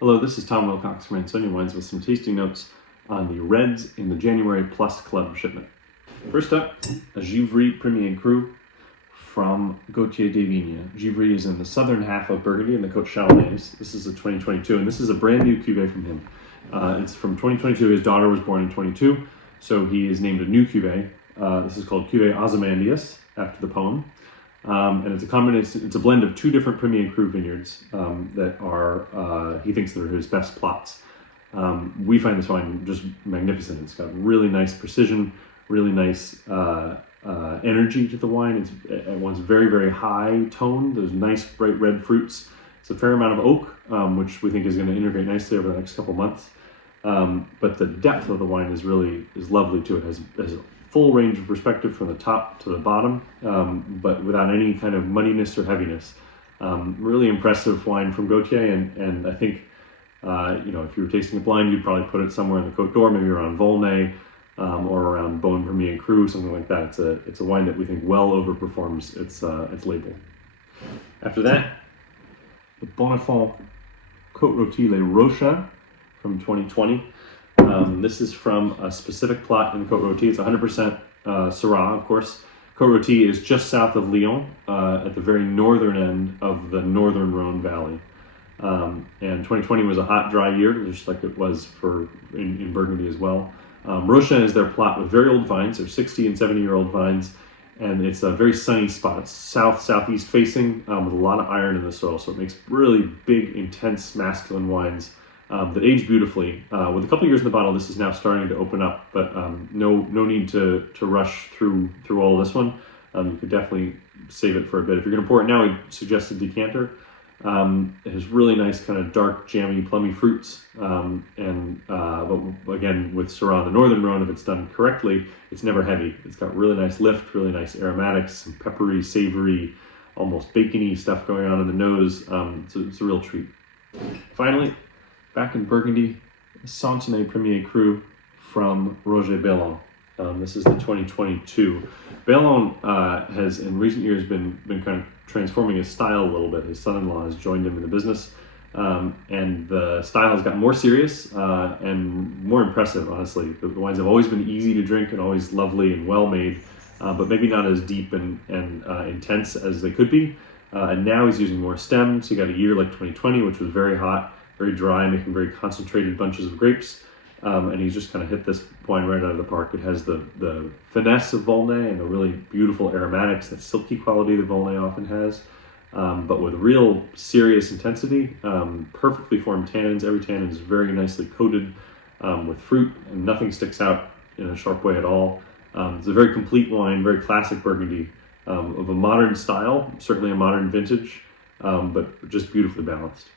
Hello, this is Tom Wilcox from Ansonia Wines with some tasting notes on the reds in the January Plus Club shipment. First up, a Givry Premier Cru from Gauthier des Vignes. Givry is in the southern half of Burgundy in the Côte Chalonnaise. This is a 2022, and this is a brand new cuvee from him. It's from 2022. His daughter was born in 22, so he has named a new cuvee. This is called Cuvée Ozymandias, after the poem. And it's a combination. It's a blend of two different Premier Cru vineyards that are he thinks they're his best plots. We find this wine just magnificent. It's got really nice precision, really nice energy to the wine. It's at once very, very high tone. There's nice bright red fruits. It's a fair amount of oak, which we think is going to integrate nicely over the next couple months. But the depth of the wine is lovely too. It has a full range of perspective from the top to the bottom, but without any kind of muddiness or heaviness. Really impressive wine from Gauthier, and I think if you were tasting it blind, you'd probably put it somewhere in the Côte d'Or, maybe around Volnay or around Beaune Premier Cru, something like that. It's a wine that we think well overperforms its label. After that, the Bonifant Côte Rôtie Les Rochas from 2020. This is from a specific plot in Côte Rôtie. It's 100% Syrah, of course. Côte Rôtie is just south of Lyon, at the very northern end of the northern Rhone Valley. And 2020 was a hot, dry year, just like it was in Burgundy as well. Rochas is their plot with very old vines. They're 60 and 70-year-old vines, and it's a very sunny spot. It's southeast facing with a lot of iron in the soil, so it makes really big, intense, masculine wines that age beautifully. With a couple years in the bottle, this is now starting to open up, but no need to rush through all of this one. You could definitely save it for a bit. If you're going to pour it now, we suggest a decanter. It has really nice kind of dark, jammy, plummy fruits. But again, with Syrah in the Northern Rhone, if it's done correctly, it's never heavy. It's got really nice lift, really nice aromatics, some peppery, savory, almost bacony stuff going on in the nose. It's a real treat. Finally, back in Burgundy, Santenay Premier Cru from Roger Belon. This is the 2022. Belon has in recent years been kind of transforming his style a little bit. His son-in-law has joined him in the business, and the style has gotten more serious and more impressive, honestly. The wines have always been easy to drink and always lovely and well made, but maybe not as deep and intense as they could be. And now he's using more stems. He got a year like 2020, which was very hot, very dry, making very concentrated bunches of grapes. And he's just kind of hit this wine right out of the park. It has the finesse of Volnay and the really beautiful aromatics, the silky quality that Volnay often has, but with real serious intensity, perfectly formed tannins. Every tannin is very nicely coated with fruit, and nothing sticks out in a sharp way at all. It's a very complete wine, very classic Burgundy, of a modern style, certainly a modern vintage, but just beautifully balanced.